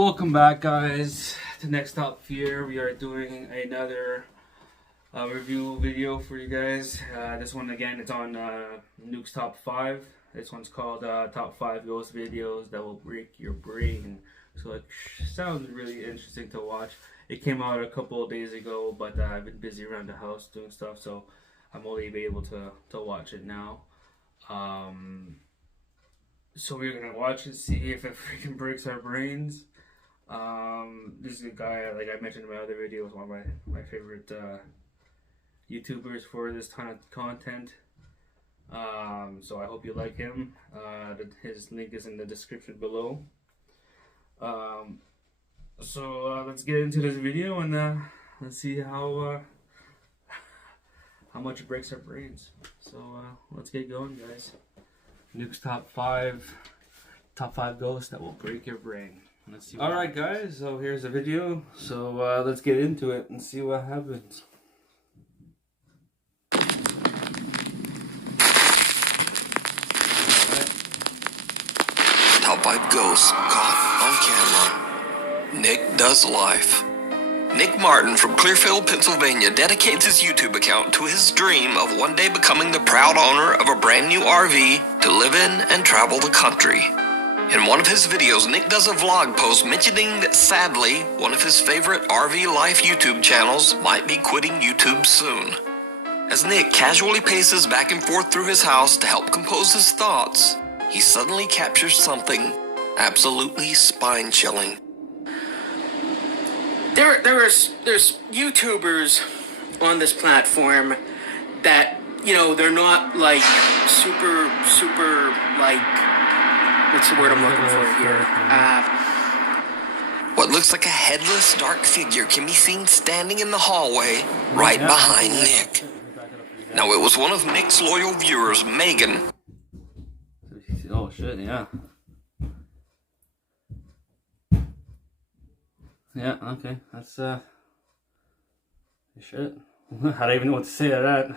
Welcome back, guys, to Next Top Fear. We are doing another review video for you guys. This one, again, it's on Nukes Top 5. This one's called Top 5 Ghost Videos That Will Break Your Brain. So it sounds really interesting to watch. It came out a couple of days ago, but I've been busy around the house doing stuff, so I'm only able to watch it now. So we're gonna watch and see if it freaking breaks our brains. This is a guy, like I mentioned in my other video, is one of my favorite YouTubers for this kind of content. So I hope you like him. His link is in the description below. So let's get into this video and let's see how much it breaks our brains. So let's get going, guys. Nukes Top 5 ghosts that will break your brain. Let's see. Alright, guys, so here's the video. So let's get into it and see what happens. Top 5 ghosts caught on camera. Nick Does Life. Nick Martin from Clearfield, Pennsylvania dedicates his YouTube account to his dream of one day becoming the proud owner of a brand new RV to live in and travel the country. In one of his videos, Nick does a vlog post mentioning that sadly, one of his favorite RV life YouTube channels might be quitting YouTube soon. As Nick casually paces back and forth through his house to help compose his thoughts, he suddenly captures something absolutely spine-chilling. There's YouTubers on this platform that, you know, they're not like super like, what's the word I'm looking for here? What looks like a headless dark figure can be seen standing in the hallway right behind Nick. Now it was one of Nick's loyal viewers, Megan. Oh shit, yeah. Yeah, okay, that's shit. I don't even know what to say to that.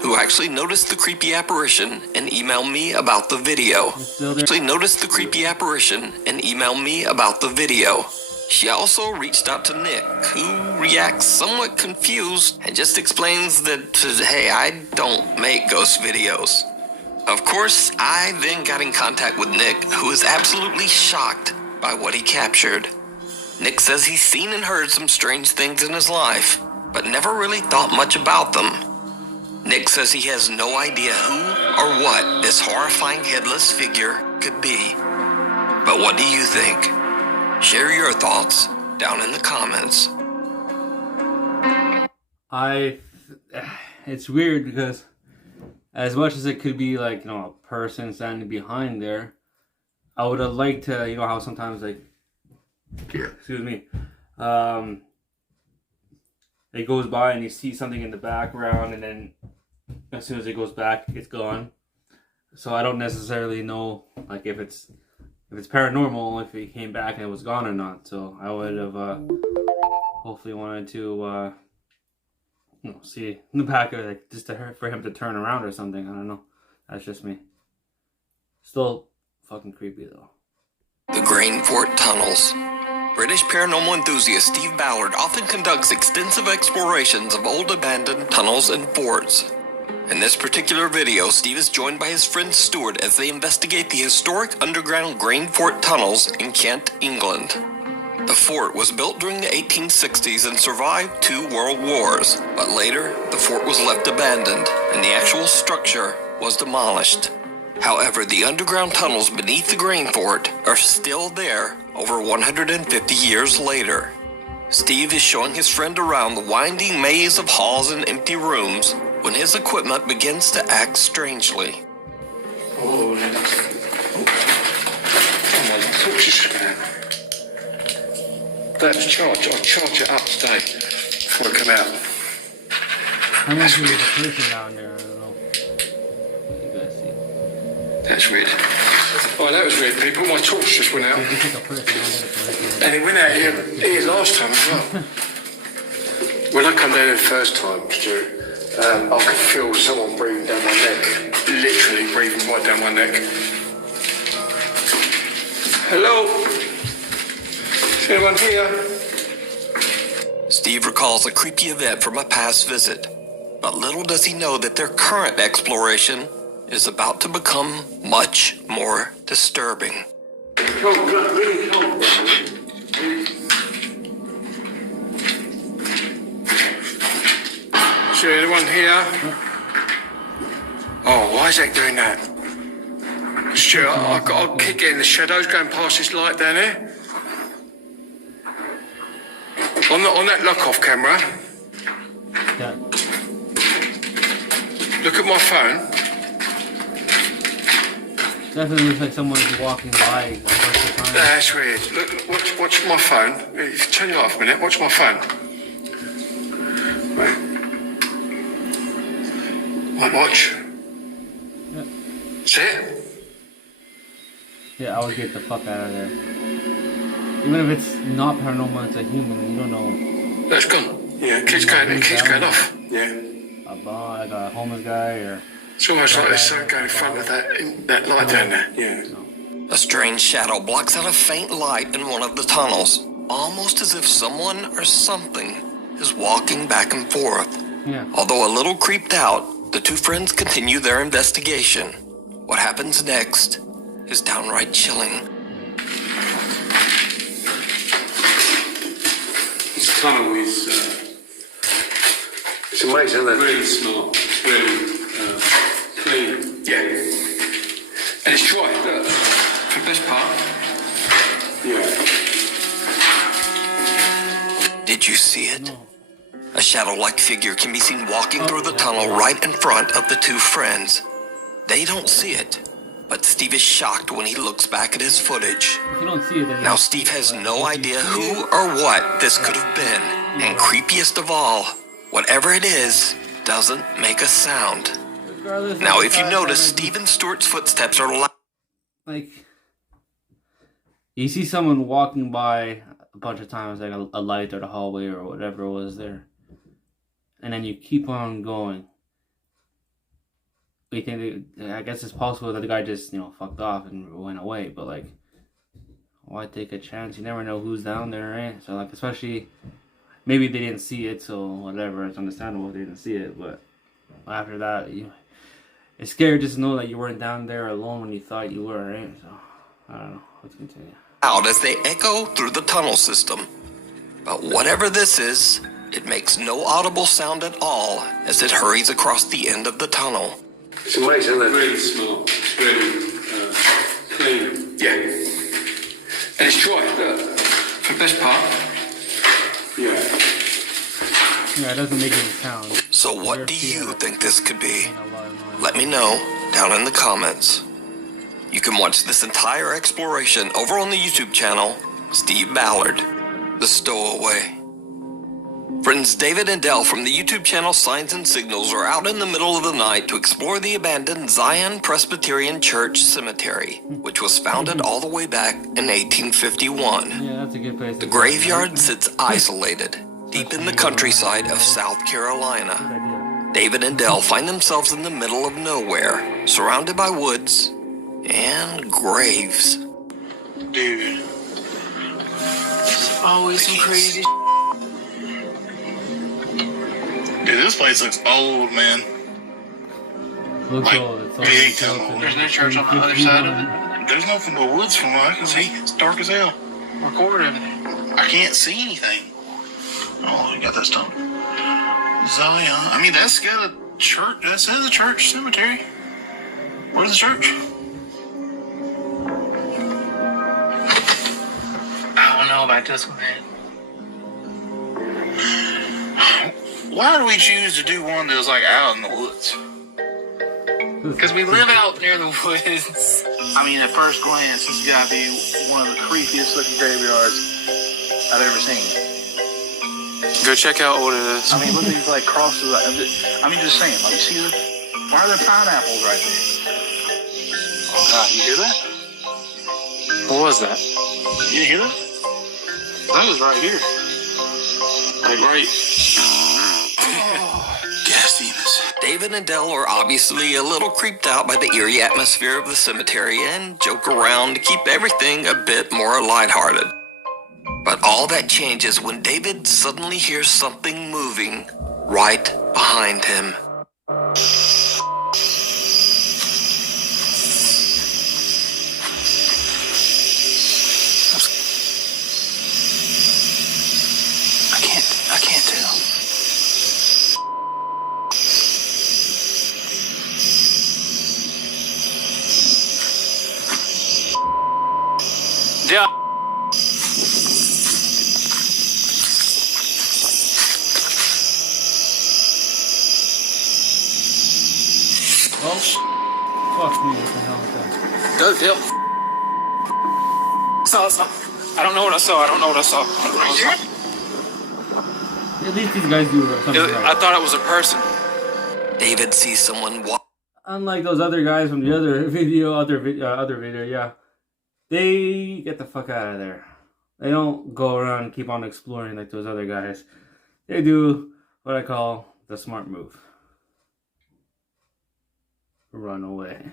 Who actually noticed the creepy apparition and emailed me about the video. She also reached out to Nick, who reacts somewhat confused and just explains that, hey, I don't make ghost videos. Of course, I then got in contact with Nick, who is absolutely shocked by what he captured. Nick says he's seen and heard some strange things in his life, but never really thought much about them. Nick says he has no idea who or what this horrifying headless figure could be. But what do you think? Share your thoughts down in the comments. It's weird because as much as it could be like, you know, a person standing behind there, I would have liked to, you know, how sometimes like, excuse me, it goes by and you see something in the background and then as soon as it goes back, it's gone. So I don't necessarily know like if it's paranormal, if it came back and it was gone or not. So I would have hopefully wanted to you know, see in the back of like just for him to turn around or something. I don't know. That's just me. Still fucking creepy though. The Grain Fort Tunnels. British paranormal enthusiast Steve Ballard often conducts extensive explorations of old abandoned tunnels and forts. In this particular video, Steve is joined by his friend Stuart as they investigate the historic underground Grain Fort tunnels in Kent, England. The fort was built during the 1860s and survived 2 world wars, but later the fort was left abandoned and the actual structure was demolished. However, the underground tunnels beneath the Grain Fort are still there over 150 years later. Steve is showing his friend around the winding maze of halls and empty rooms when his equipment begins to act strangely. Oh, come on, the torch is going out. That's charge. I'll charge it up today before I come out. How much is the person down there? I don't know. What you guys see? That's weird. Oh, that was weird, people. My torch just went out. And it went out here last time as well. When I come down here the first time, Stuart, I could feel someone breathing down my neck. Literally breathing right down my neck. Hello? Is anyone here? Steve recalls a creepy event from a past visit, but little does he know that their current exploration is about to become much more disturbing. Cold, really cold. Is there anyone here? Oh, why is that doing that? Stuart, I'll keep getting the shadows going past this light down there. On that lock-off camera, Yeah. look at my phone. Definitely looks like someone's walking by a bunch of times. That's weird. Look, watch my phone. Turn it off a minute. Watch my phone. Right. Watch. Yeah. See it? Yeah, I would get the fuck out of there. Even if it's not paranormal, it's a human, you don't know. That's gone. Yeah, keeps going off. Yeah. Like a homeless guy or... It's almost like there's something going in front of that light down there. Yeah. A strange shadow blocks out a faint light in one of the tunnels, almost as if someone or something is walking back and forth. Yeah. Although a little creeped out, the two friends continue their investigation. What happens next is downright chilling. This tunnel is it's amazing, isn't it? Really smart, really clean. Yeah. And it's dry, look. For the best part. Yeah. Did you see it? A shadow-like figure can be seen walking through the tunnel right in front of the two friends. They don't see it, but Steve is shocked when he looks back at his footage. If you don't see it, then... Now Steve has no idea who or what this could have been, and creepiest of all, whatever it is, doesn't make a sound. Now if you notice, Steve and Stuart's footsteps are loud. Like, you see someone walking by a bunch of times, like a light or the hallway or whatever was there, and then you keep on going. We think, I guess it's possible that the guy just, fucked off and went away, but like, why take a chance? You never know who's down there, right? So like, especially, maybe they didn't see it, so whatever, it's understandable if they didn't see it, but after that, it's scary just to know that you weren't down there alone when you thought you were, right? So, I don't know, let's continue. Out as they echo through the tunnel system. But whatever this is, it makes no audible sound at all as it hurries across the end of the tunnel. It's amazing, isn't it? Really smart, really clean. Yeah. And it's dry, look. For the best part. Yeah. Yeah, it doesn't make any sound. So what do you think this could be? Let me know down in the comments. You can watch this entire exploration over on the YouTube channel, Steve Ballard, The Stowaway. Friends David and Dell from the YouTube channel Signs and Signals are out in the middle of the night to explore the abandoned Zion Presbyterian Church Cemetery, which was founded all the way back in 1851. Yeah, that's a good place. The graveyard sits isolated, deep in the countryside of South Carolina. David and Dell find themselves in the middle of nowhere, surrounded by woods and graves. Dude. It's always some crazy Dude, this place looks old, man. Looks Like, old. It's all big built tunnel. in There's no church on the other side of it. There's nothing but woods from what I can see. It's dark as hell. Record everything. I can't see anything. Oh, you got that stone. Zion. I mean, that's got a church. That says a church cemetery. Where's the church? I don't know about this one, man. Why do we choose to do one that's like out in the woods? Because we live out near the woods. I mean, at first glance, this has got to be one of the creepiest looking graveyards I've ever seen. Go check out what it is. I mean, look at these like crosses. Just saying, like, you see the, why are there pineapples right there? Oh God, you hear that? What was that? You hear that? That was right here. Like right. Gas demons. David and Dell are obviously a little creeped out by the eerie atmosphere of the cemetery and joke around to keep everything a bit more lighthearted. But But all that changes when David suddenly hears something moving right behind him. I can't tell. Yeah. Oh, fuck me, what the hell is that? Go, Phil. Saw. I don't know what I saw. I don't know what I saw. At least these guys do something I right. thought it was a person. David sees someone walk. Unlike those other guys from the other video, yeah. They get the fuck out of there. They don't go around and keep on exploring like those other guys. They do what I call the smart move. Run away.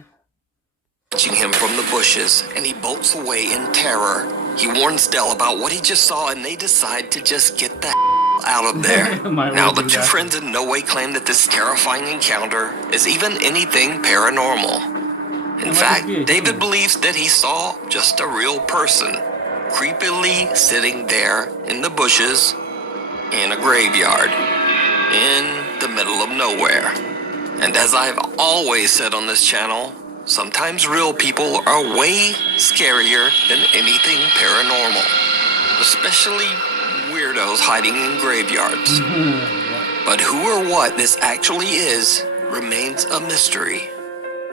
Watching him from the bushes, and he bolts away in terror. He warns Dell about what he just saw, and they decide to just get the out of there. Might Now, well the do two that. friends in no way claim that this terrifying encounter is even anything paranormal. In fact, David believes that he saw just a real person, creepily sitting there in the bushes in a graveyard, in the middle of nowhere. And as I've always said on this channel, sometimes real people are way scarier than anything paranormal, especially weirdos hiding in graveyards. But who or what this actually is remains a mystery.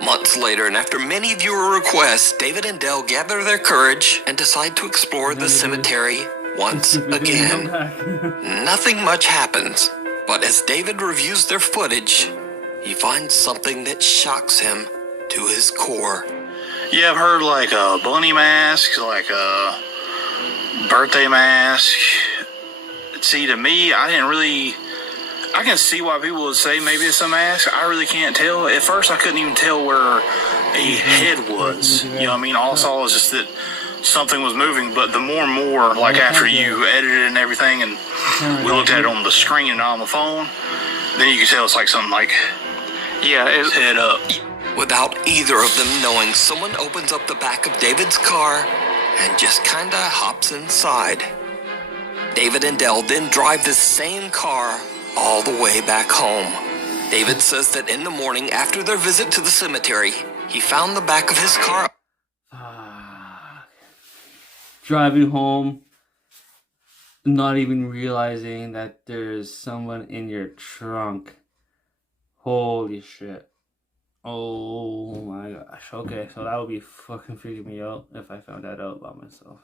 Months later, and after many viewer requests, David and Dell gather their courage and decide to explore the cemetery once again. Nothing much happens, but as David reviews their footage, he finds something that shocks him to his core. Yeah, I've heard like a bunny mask, like a birthday mask. See, to me, I can see why people would say maybe it's a mask. I really can't tell. At first, I couldn't even tell where a head was. You know what I mean? All I saw was just that something was moving. But the more and more, like after you edited it and everything, and we looked at it on the screen and on the phone, then you can tell it's like something like, yeah, it's head up. Without either of them knowing, someone opens up the back of David's car and just kinda hops inside. David and Dell then drive this same car all the way back home. David says that in the morning after their visit to the cemetery, he found the back of his car. Driving home, not even realizing that there's someone in your trunk. Holy shit. Oh my gosh. Okay, so that would be fucking freaking me out if I found that out about myself.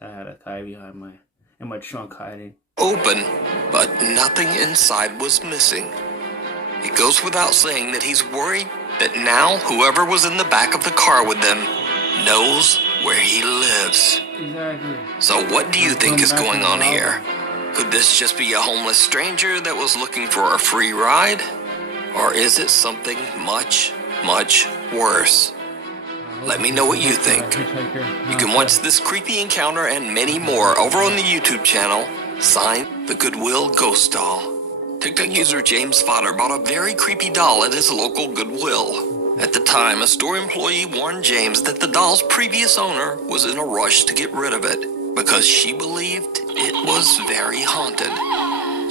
I had a guy behind in my trunk hiding. Open, but nothing inside was missing. It goes without saying that he's worried that now whoever was in the back of the car with them knows where he lives. Exactly. So what do you think is going on here? Could this just be a homeless stranger that was looking for a free ride? Or is it something much, much worse? Let me know what you think. You can watch this creepy encounter and many more over on the YouTube channel, signed The Goodwill Ghost Doll. TikTok user James Fodder bought a very creepy doll at his local Goodwill. At the time, a store employee warned James that the doll's previous owner was in a rush to get rid of it because she believed it was very haunted.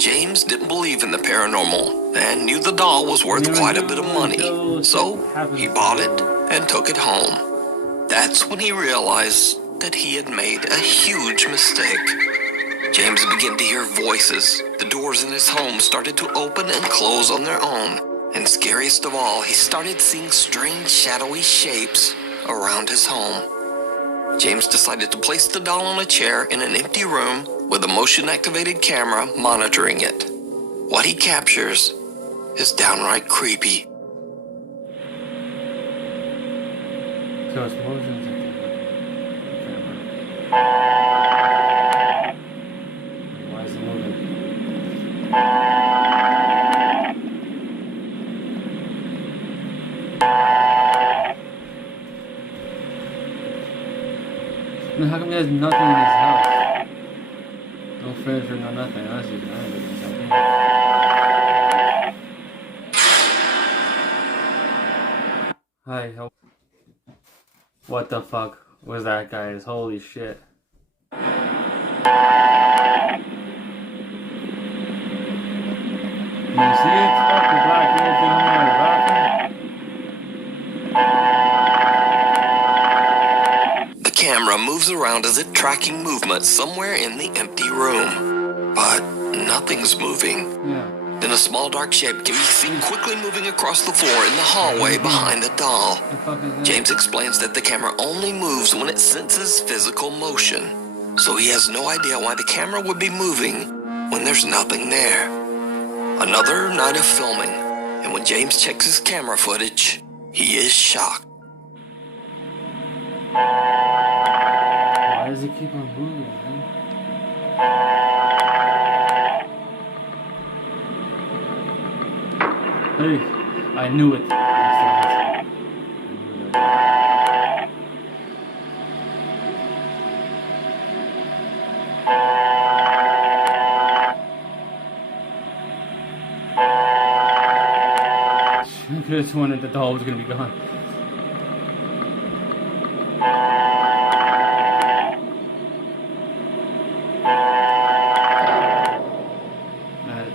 James didn't believe in the paranormal and knew the doll was worth quite a bit of money, so he bought it and took it home. That's when he realized that he had made a huge mistake. James began to hear voices. The doors in his home started to open and close on their own. And scariest of all, he started seeing strange shadowy shapes around his home. James decided to place the doll on a chair in an empty room with a motion-activated camera monitoring it. What he captures is downright creepy. So it's motions. Why is it moving? Then how come he has nothing in his house? furniture, no nothing. That's just something. Hi, what the fuck was that, guys? Holy shit. You see it? Fuck the black girl filming out of the bathroom. The camera moves around as if tracking movement somewhere in the empty room. But nothing's moving. Yeah. Then a small dark shape can be seen quickly moving across the floor in the hallway behind the doll. The fuck is that? James explains that the camera only moves when it senses physical motion. So he has no idea why the camera would be moving when there's nothing there. Another night of filming, and when James checks his camera footage, he is shocked. Why does it keep on moving, man? Hey, I knew it. I could have sworn that the doll was gonna be gone.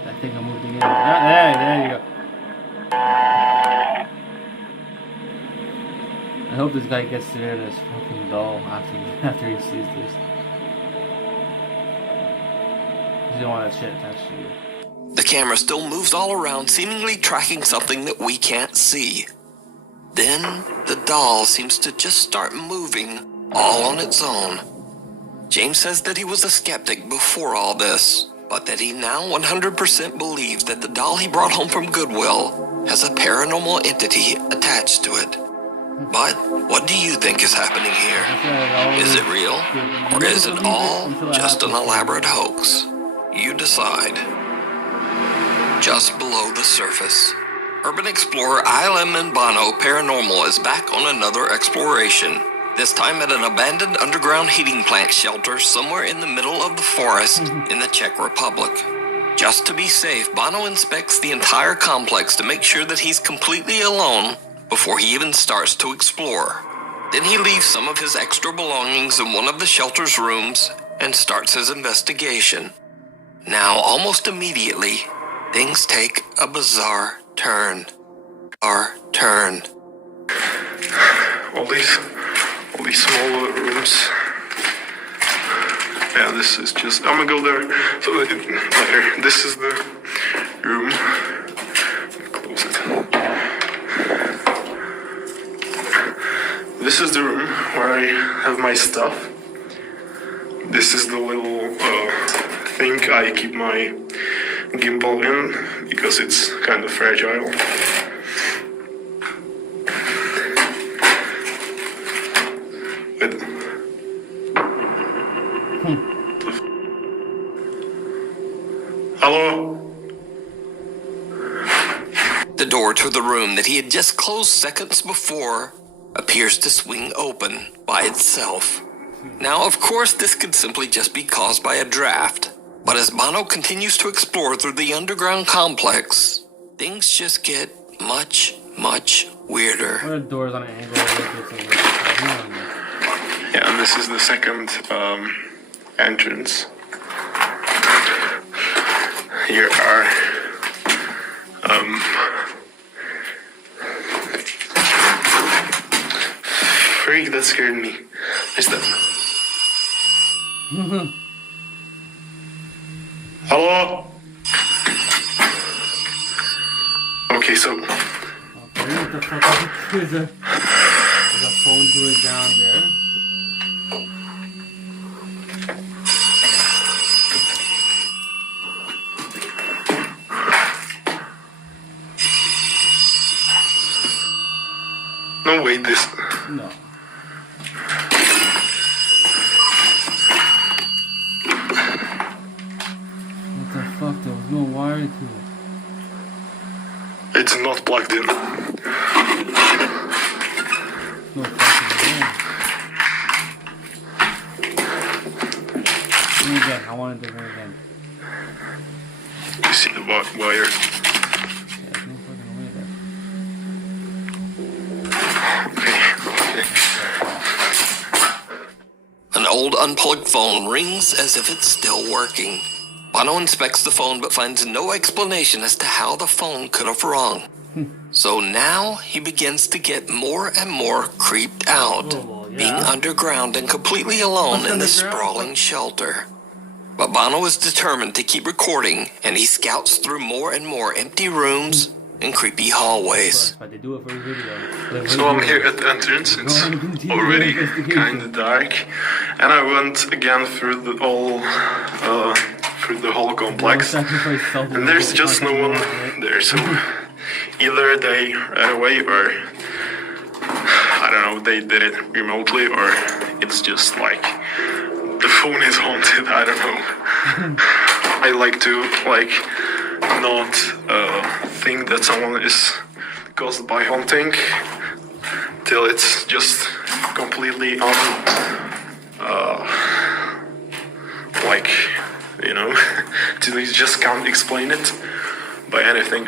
I think I'm moving in. There you go. I hope this guy gets to hear this fucking doll after he sees this. You don't want that shit attached to you. The camera still moves all around, seemingly tracking something that we can't see. Then, the doll seems to just start moving all on its own. James says that he was a skeptic before all this, but that he now 100% believes that the doll he brought home from Goodwill has a paranormal entity attached to it. But what do you think is happening here? Is it real? Or is it all just an elaborate hoax? You decide. Just below the surface, urban explorer Isla Bono Paranormal is back on another exploration, this time at an abandoned underground heating plant shelter somewhere in the middle of the forest in the Czech Republic. Just to be safe, Bono inspects the entire complex to make sure that he's completely alone before he even starts to explore. Then he leaves some of his extra belongings in one of the shelter's rooms and starts his investigation. Now, almost immediately, things take a bizarre turn. All these smaller rooms. Yeah, this is just. I'm gonna go there. So later, this is the room. Close it. This is the room where I have my stuff. This is the little thing I keep my gimbal in because it's kind of fragile. Wait. Hello? The door to the room that he had just closed seconds before appears to swing open by itself. Now, of course, this could simply just be caused by a draft. But as Bono continues to explore through the underground complex, things just get much, much weirder. What are doors on an angle? Yeah, and this is the second entrance. Here are freak, that scared me. Is that? Hello? Okay, so Okay, what the fuck is there's a phone doing down there. no, wait, this. No. What the fuck? There was no wire to it. It's not plugged in. No fucking way. Again, I want on into there again. You see the wire. Yeah, there's no fucking way there. An old unplugged phone rings as if it's still working. Bono inspects the phone but finds no explanation as to how the phone could have rung. So now he begins to get more and more creeped out, being underground and completely alone in this sprawling shelter. But Bono is determined to keep recording, and he scouts through more and more empty rooms and creepy hallways. But they do it for his video. So I'm here at the entrance. It's already kind of dark, and I went again through the whole complex, and there's just no one there. So either they ran away, or I don't know, they did it remotely, or it's just like the phone is haunted. I don't know. I like to not think that someone is caused by haunting till it's just completely till you just can't explain it by anything.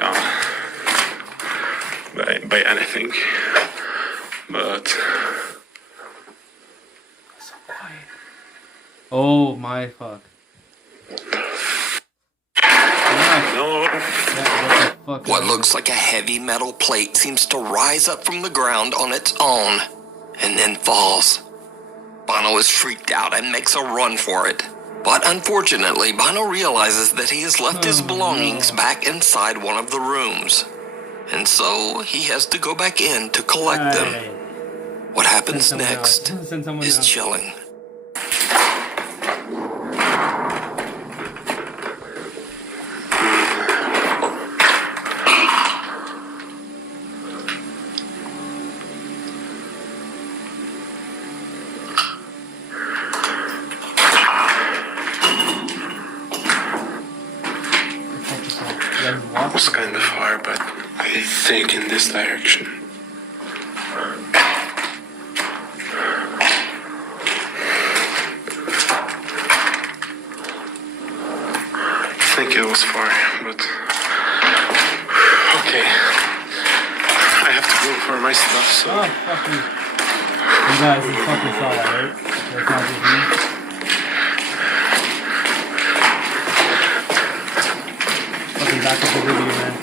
By anything, but oh my fuck. no. What looks like a heavy metal plate seems to rise up from the ground on its own, and then falls. Bono is freaked out and makes a run for it. But unfortunately, Bono realizes that he has left his belongings back inside one of the rooms. And so he has to go back in to collect them. What happens next is chilling. It was kind of far, but I think in this direction. I think it was far, but okay. I have to go for my stuff, so. Oh, fuck you. You guys, you fucking saw that, right? That's not just me. Okay, back up the video, man.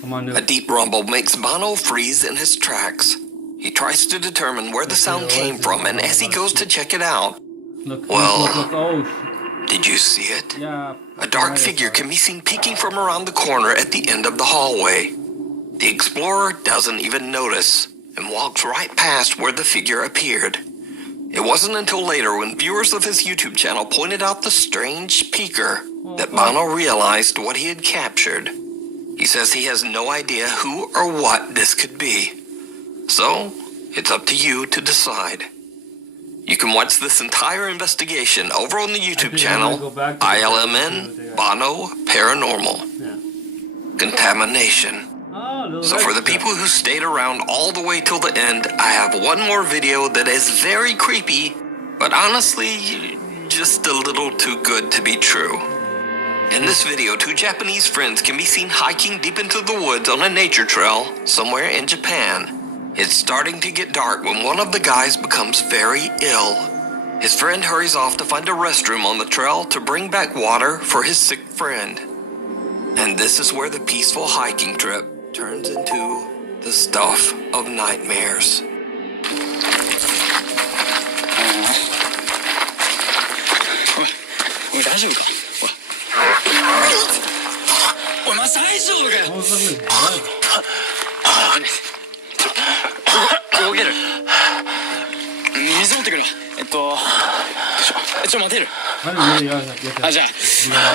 Come on, dude. A deep rumble makes Bono freeze in his tracks. He tries to determine where the sound came from, and as he goes to check it out, Look, well, look. Oh, did you see it? yeah. A dark figure can be seen peeking from around the corner at the end of the hallway. The explorer doesn't even notice and walks right past where the figure appeared. It wasn't until later, when viewers of his YouTube channel pointed out the strange peeker, that Bono realized what he had captured. He says he has no idea who or what this could be. So, it's up to you to decide. You can watch this entire investigation over on the YouTube channel, ILMN Bono Paranormal. Yeah. Contamination. Oh, So for the people who stayed around all the way till the end, I have one more video that is very creepy, but honestly, just a little too good to be true. In this video, two Japanese friends can be seen hiking deep into the woods on a nature trail somewhere in Japan. It's starting to get dark when one of the guys becomes very ill. His friend hurries off to find a restroom on the trail to bring back water for his sick friend. And this is where the peaceful hiking trip turns into the stuff of nightmares. おい大丈夫かおいマジ大丈夫かよ動ける水持ってくる待てるあじゃあ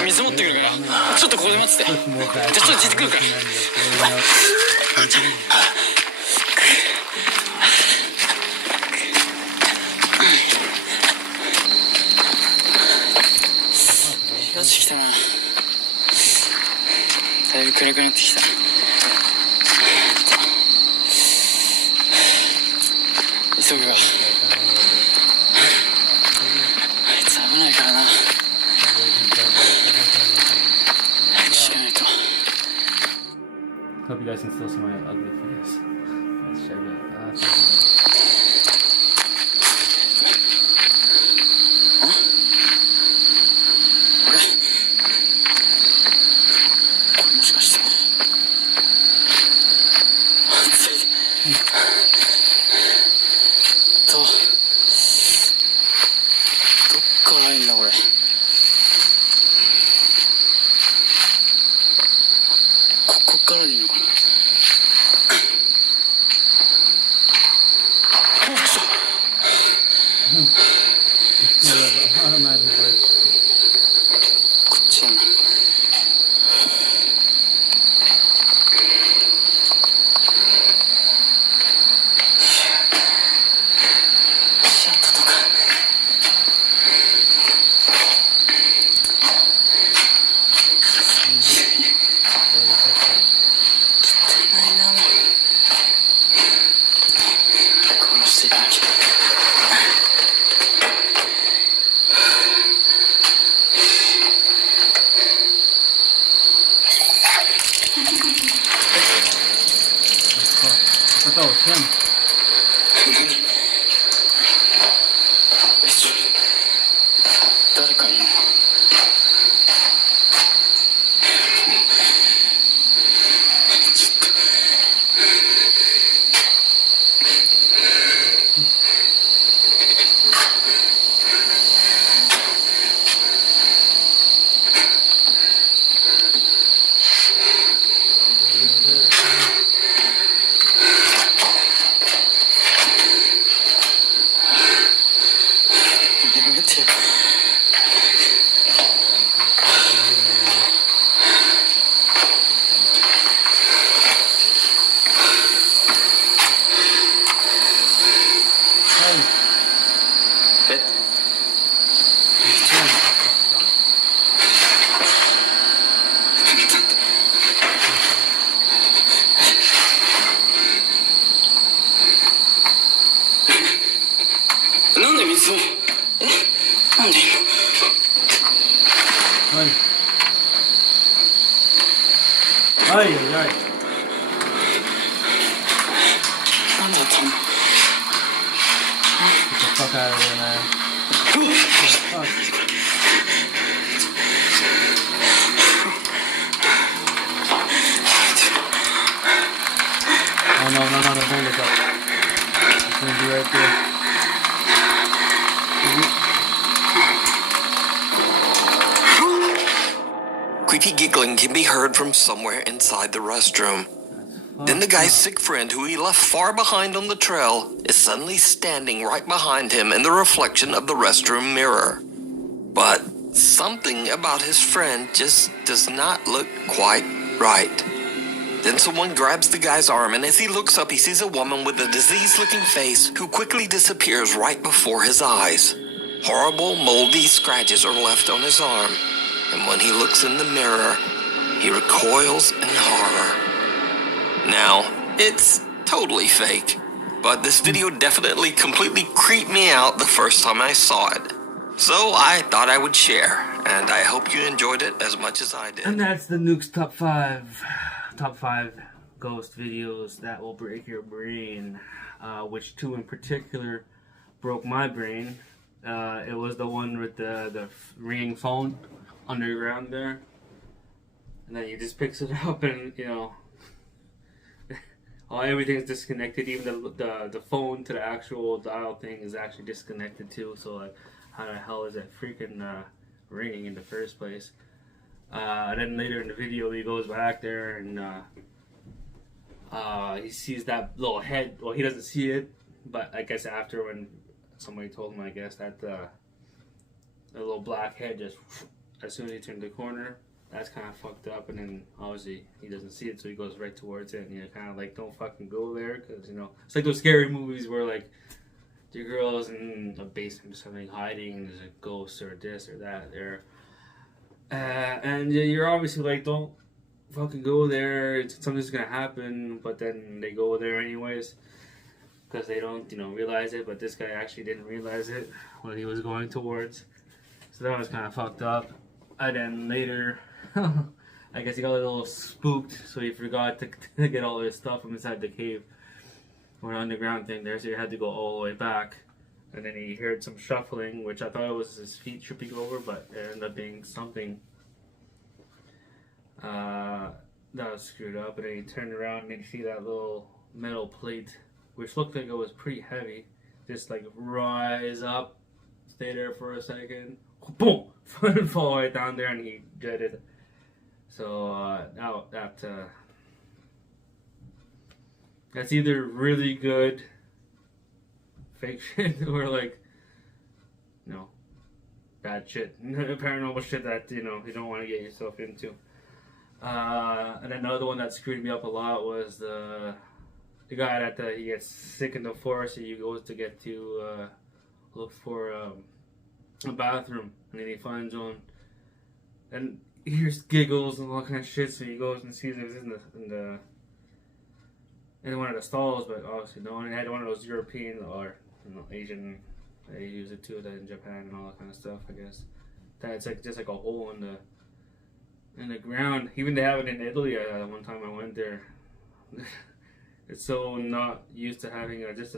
水持ってくるからちょっとここで待っててじゃあちょっとじってくるから日がしてきたなだいぶ暗くなってきた急ぐわあいつ危ないからな guys can still see my ugly face. Let's check it. I thought it was him. 誰かいるの？ちょっと。やめてよ。え？なんで水を？なんで今？はいはいはい。なんだったの？ Get the fuck out of there, man. Fuck. Oh no, no, no, no, don't look up. It's gonna be right there. Creepy giggling can be heard from somewhere inside the restroom. Then the guy's sick friend, who he left far behind on the trail, is suddenly standing right behind him in the reflection of the restroom mirror. But something about his friend just does not look quite right. Then someone grabs the guy's arm, and as he looks up, he sees a woman with a diseased-looking face who quickly disappears right before his eyes. Horrible, moldy scratches are left on his arm, and when he looks in the mirror, he recoils in horror. Now, it's totally fake, but this video definitely completely creeped me out the first time I saw it. So I thought I would share, and I hope you enjoyed it as much as I did. And that's the Nukes top 5 ghost videos that will break your brain, which 2 in particular broke my brain. It was the one with the ringing phone underground there, and then he just picks it up and, you know, everything's disconnected. Even the phone to the actual dial thing is actually disconnected too. So like, how the hell is that freaking ringing in the first place? And then later in the video, he goes back there and he sees that little head. Well, he doesn't see it, but I guess after, when somebody told him, I guess that the little black head just, as soon as he turned the corner, that's kind of fucked up. And then obviously he doesn't see it, so he goes right towards it, and you're kind of like, don't fucking go there, because, you know, it's like those scary movies where like your girl's in a basement or something hiding, and there's a ghost or this or that there, and you're obviously like, don't fucking go there, something's gonna happen. But then they go there anyways because they don't, you know, realize it. But this guy actually didn't realize it when he was going towards, so that was kind of fucked up. And then later I guess he got a little spooked, so he forgot to get all his stuff from inside the cave or underground thing there, so he had to go all the way back. And then he heard some shuffling, which I thought it was his feet tripping over, but it ended up being something that was screwed up. And then he turned around and you see that little metal plate, which looked like it was pretty heavy, just like rise up, stay there for a second, boom, fall right down there, and he did it. So now that's either really good fake shit or like, you know, bad shit, paranormal shit that you don't want to get yourself into. And another one that screwed me up a lot was the guy that he gets sick in the forest and he goes to get to look for a bathroom, and then he finds one and he hears giggles and all kind of shit, so he goes and sees it was in one of the stalls, but obviously no one had one of those European or Asian. They use it too, that in Japan and all that kind of stuff. I guess that it's like just like a hole in the ground. Even they have it in Italy. One time I went there. It's so not used to having it's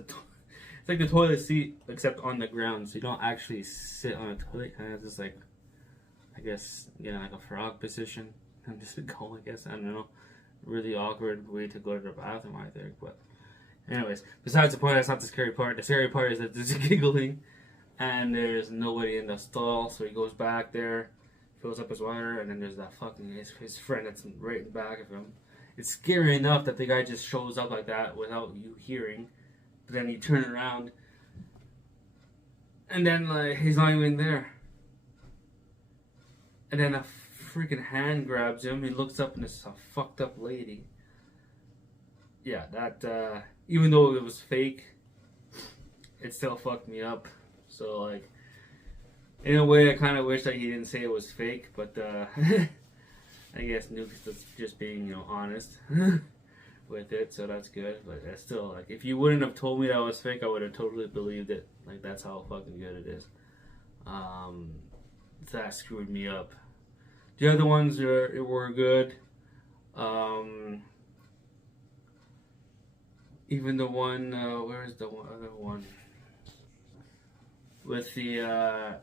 like the toilet seat except on the ground, so you don't actually sit on a toilet. Kind of just like, I guess, like a frog position and just go. I guess, I don't know. Really awkward way to go to the bathroom, I think. But anyways, besides the point, that's not the scary part. The scary part is that there's giggling and there's nobody in the stall, so he goes back there, fills up his water, and then there's that fucking his friend that's right in back of him. It's scary enough that the guy just shows up like that without you hearing, but then you turn around and then like he's not even there, and then a freaking hand grabs him. He looks up and it's a fucked up lady. Yeah, that even though it was fake, it still fucked me up. So like, in a way, I kind of wish that he didn't say it was fake, but I guess Nukes is just being honest with it, so that's good. But it's still like, if you wouldn't have told me that was fake, I would have totally believed it. Like, that's how fucking good it is. That screwed me up. The other ones were good. Even the one, where's the other one? With the,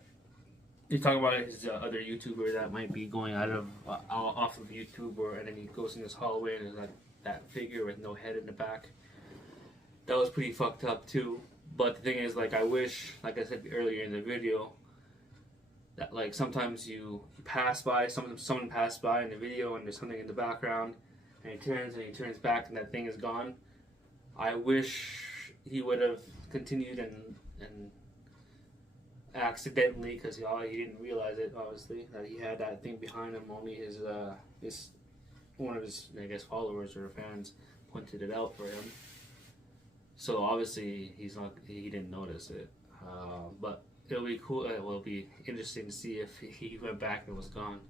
you talk about his other YouTuber that might be going off of YouTube, and then he goes in this hallway and there's like that figure with no head in the back. That was pretty fucked up too. But the thing is, like, I wish, like I said earlier in the video, that like sometimes you pass by, someone passed by in the video and there's something in the background, and he turns back and that thing is gone. I wish he would have continued and accidentally, because he didn't realize it, obviously, that he had that thing behind him. Only his one of his, I guess, followers or fans pointed it out for him. So obviously he didn't notice it. But it'll be cool. It'll be interesting to see if he went back and it was gone.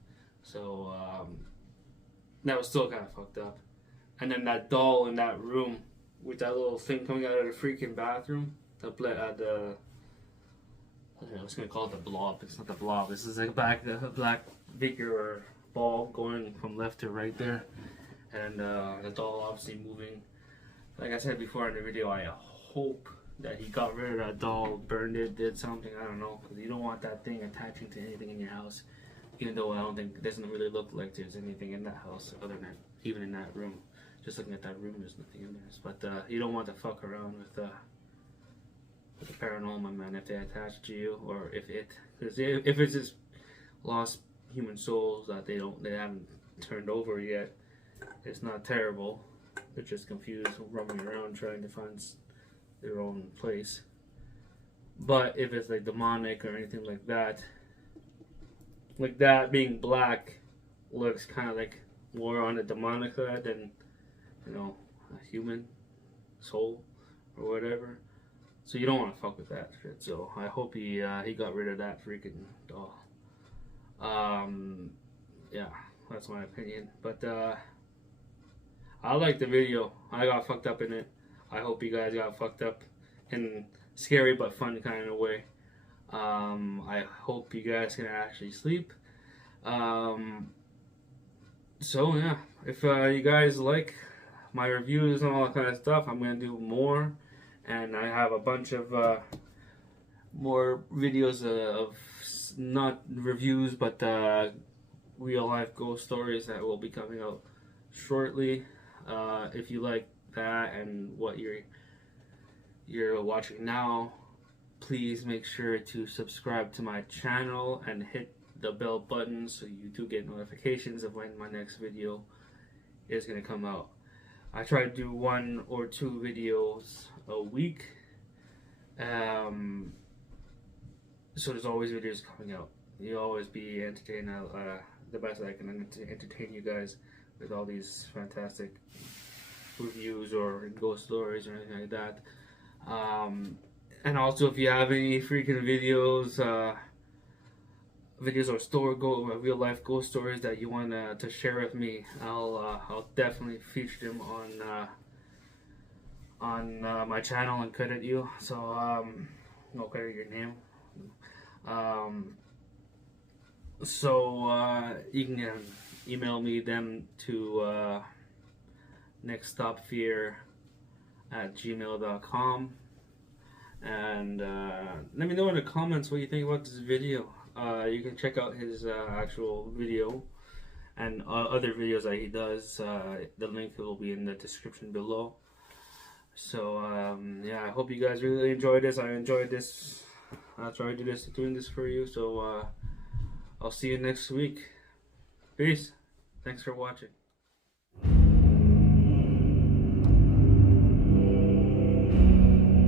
So that was still kind of fucked up. And then that doll in that room with that little thing coming out of the freaking bathroom. I was gonna call it the blob. It's not the blob. This is like a black figure or ball going from left to right there, and the doll obviously moving. Like I said before in the video, I hope that he got rid of that doll, burned it, did something. I don't know, because you don't want that thing attaching to anything in your house. Even though I don't think it doesn't really look like there's anything in that house other than even in that room. Just looking at that room, there's nothing in there. But you don't want to fuck around with the paranormal, man, if they attach to you, or if it's just lost human souls that they haven't turned over yet, it's not terrible. They're just confused, roaming around trying to find their own place. But if it's like demonic or anything like that being black looks kind of like more on the demonic side than a human soul or whatever. So you don't want to fuck with that shit. So I hope he got rid of that freaking doll. Yeah, that's my opinion. But I like the video. I got fucked up in it. I hope you guys got fucked up in scary but fun kind of way. I hope you guys can actually sleep. So yeah, if you guys like my reviews and all that kind of stuff, I'm gonna do more, and I have a bunch of more videos of not reviews but real life ghost stories that will be coming out shortly. If you like that and what you're watching now, please make sure to subscribe to my channel and hit the bell button so you do get notifications of when my next video is going to come out. I try to do 1 or 2 videos a week, so there's always videos coming out. You'll always be entertained. The best I can entertain you guys with all these fantastic reviews or ghost stories or anything like that. And also, if you have any freaking videos or real life ghost stories that you want to share with me, I'll definitely feature them on my channel and credit you. So no, credit your name. You can email me them to nextstopfear@gmail.com, and let me know in the comments what you think about this video. You can check out his actual video and other videos that he does. The link will be in the description below. So yeah, I hope you guys really enjoyed this. I enjoyed this. I'll try to do doing this for you. So I'll see you next week. Peace. Thanks for watching.